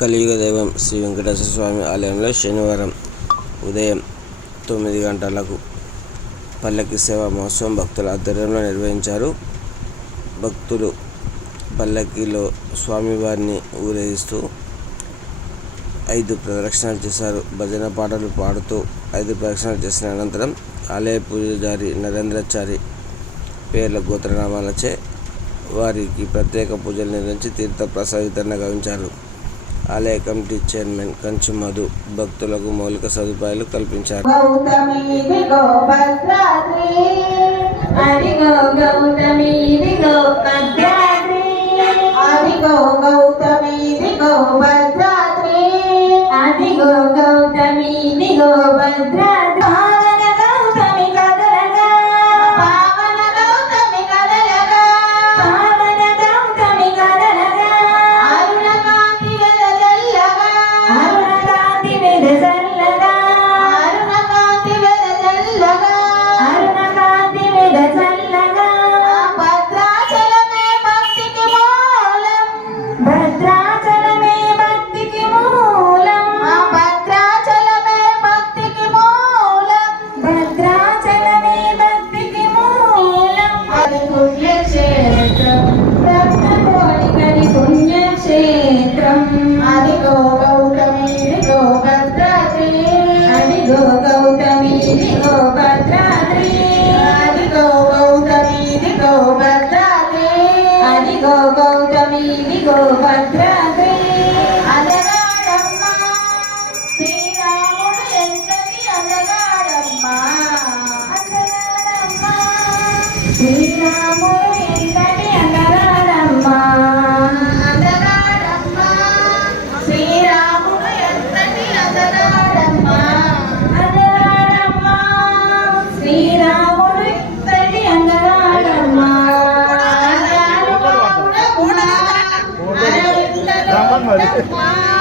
కలియుగ దైవం శ్రీ వెంకటేశ్వర స్వామి ఆలయంలో శనివారం ఉదయం తొమ్మిది గంటలకు పల్లకి సేవ మహోత్సవం భక్తుల ఆధ్వర్యంలో నిర్వహించారు. భక్తులు పల్లకీలో స్వామివారిని ఊరేగిస్తూ ఐదు ప్రదక్షిణలు చేశారు. భజన పాటలు పాడుతూ ఐదు ప్రదక్షిణలు చేసిన అనంతరం ఆలయ పూజారి నరేంద్రచారి పేర్ల గోత్రనామాలచే వారికి ప్రత్యేక పూజలు నిర్వహించి తీర్థ ప్రసాద వితరణ గావించారు. ఆలయ కమిటీ చైర్మన్ కంచు మధు భక్తులకు మౌలిక సదుపాయాలు కల్పించారు. గౌతమీదిగో గౌ అదిగో గౌతమీదిగో భద్రాద్రి. భద్రాద్రి. గౌతమిదిగో భద్రాద్రి అదిగో గౌతమిదిగో భద్రాద్రి. అదిగో గౌతమి ఇదిగో భద్రాద్రి. have one.